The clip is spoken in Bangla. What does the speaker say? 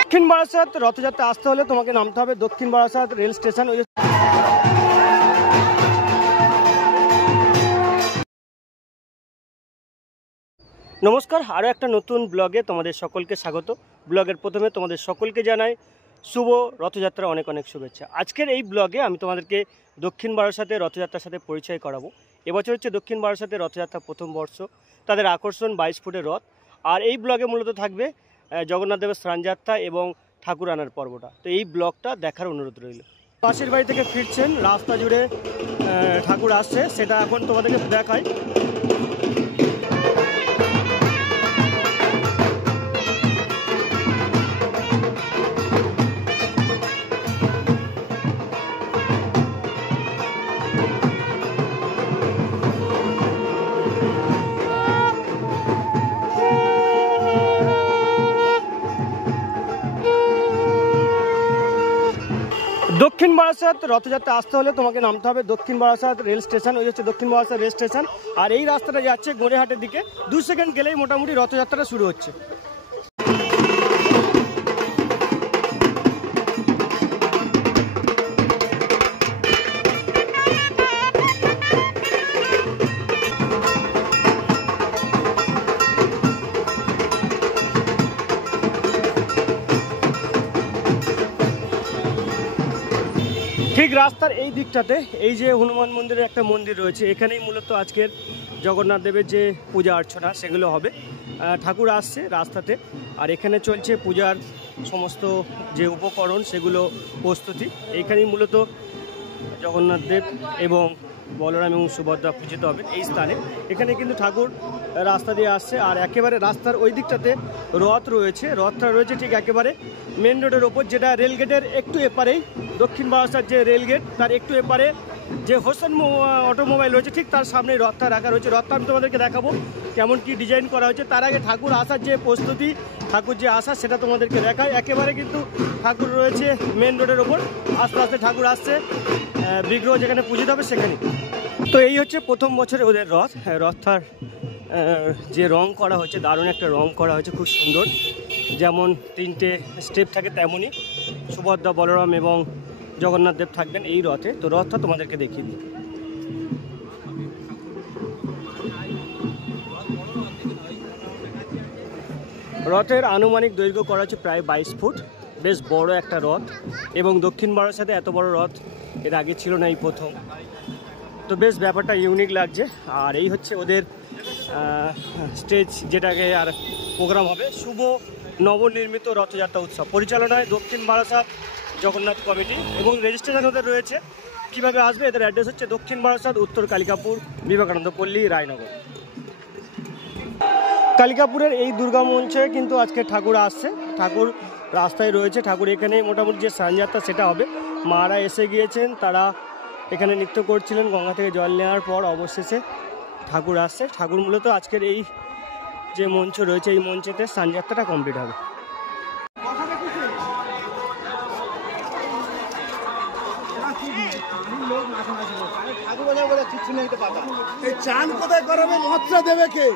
দক্ষিণ বারাসাত রথযাত্রা আসতে হলে তোমাকে নামতে হবে দক্ষিণ বারাসাত রেল স্টেশন। নমস্কার, আরও একটা নতুন ব্লগে তোমাদের সকলকে স্বাগত। ব্লগের প্রথমে তোমাদের সকলকে জানাই শুভ রথযাত্রা, অনেক অনেক শুভেচ্ছা। আজকের এই ব্লগে আমি তোমাদেরকে দক্ষিণ বারাসাতের রথযাত্রার সাথে পরিচয় করাবো। এবছর হচ্ছে দক্ষিণ বারাসাতের রথযাত্রা প্রথম বর্ষ, তাদের আকর্ষণ 22 ফুটের রথ। আর এই ব্লগে মূলত থাকবে জগন্নাথ দেবের স্নানযাত্রা এবং ঠাকুর আনার পর্বটা। তো এই ব্লগটা দেখার অনুরোধ রইল। পাশের বাড়ি থেকে ফিরছেন, রাস্তা জুড়ে ঠাকুর আসছে, সেটা এখন তোমাদেরকে দেখাই। দক্ষিণ বারাসাত রথযাত্রা আসতে হলে তোমাকে নামতে হবে দক্ষিণ বারাসাত রেল স্টেশন। ওই হচ্ছে দক্ষিণ বারাসাত রেল স্টেশন। আর এই রাস্তাটা যাচ্ছে গড়িয়াহাটের দিকে। 2 সেকেন্ড গেলেই মোটামুটি রথযাত্রাটা শুরু হচ্ছে। ঠিক রাস্তার এই দিকটাতে এই যে হনুমান মন্দিরের একটা মন্দির রয়েছে, এখানেই মূলত আজকের জগন্নাথ দেবের যে পূজা অর্চনা সেগুলো হবে। ঠাকুর আসছে রাস্তাতে, আর এখানে চলছে পূজার সমস্ত যে উপকরণ সেগুলো প্রস্তুতি। এইখানেই মূলত জগন্নাথ দেব এবং বলরাম এবং সুভদ্রা পূজিত হবে এই স্থানে। এখানে কিন্তু ঠাকুর রাস্তা দিয়ে আসছে, আর একেবারে রাস্তার ওই দিকটাতে রথ রয়েছে। রথটা রয়েছে ঠিক একেবারে মেন রোডের ওপর, যেটা রেলগেটের একটু এপারেই। দক্ষিণ বারাসাত যে রেলগেট তার একটু এপারে যে হোসেন অটোমোবাইল রয়েছে, ঠিক তার সামনে রথটা রাখা রয়েছে। রথটা আমি তোমাদেরকে দেখাবো কেমন কি ডিজাইন করা হয়েছে। তার আগে ঠাকুর আসার যে প্রস্তুতি, ঠাকুর যে আসা সেটা তোমাদেরকে দেখায়। একেবারে কিন্তু ঠাকুর রয়েছে মেন রোডের ওপর, আস্তে আস্তে ঠাকুর আসছে বিগ্রহ যেখানে পূজিত হবে সেখানে। তো এই হচ্ছে প্রথম বছরে ওদের রথ। রথটার যে রং করা হয়েছে, দারুণ একটা রং করা হয়েছে, খুব সুন্দর। যেমন 3টে স্টেপ থাকে তেমনই সুভদ্রা, বলরাম এবং জগন্নাথ দেব থাকবেন এই রথে। তো রথটা তোমাদেরকে দেখিয়ে দিই। রথের আনুমানিক দৈর্ঘ্য করা হচ্ছে প্রায় 22 ফুট। বেশ বড় একটা রথ, এবং দক্ষিণ বারাসাতে এত বড় রথ এর আগে ছিল না, এই প্রথম। তো বেশ ব্যাপারটা ইউনিক লাগছে। আর এই হচ্ছে ওদের স্টেজ, যেটাকে আর প্রোগ্রাম হবে শুভ নবনির্মিত রথযাত্রা উৎসব। পরিচালনায় দক্ষিণ বারাসাত জগন্নাথ কমিটি, এবং রেজিস্ট্রেশন ওদের রয়েছে। কীভাবে আসবে, এদের অ্যাড্রেস হচ্ছে দক্ষিণ বারাসাত, উত্তর কালিকাপুর, বিবেকানন্দ পল্লী, রায়নগর। কালিকাপুরের এই দুর্গা মঞ্চে কিন্তু আজকে ঠাকুর আসছে। ঠাকুর রাস্তায় রয়েছে, ঠাকুর এখানে মোটামুটি যে স্নানযাত্রা সেটা হবে। মারা এসে গিয়েছেন, তারা এখানে নৃত্য করছিলেন। গঙ্গা থেকে জল নেওয়ার পর অবশেষে ঠাকুর আসছে। ঠাকুর মূলত আজকের এই যে মঞ্চ রয়েছে, এই মঞ্চেতে স্নানযাত্রাটা কমপ্লিট হবে। চান কোথায় করাবে, মৎস্য দেবে কে?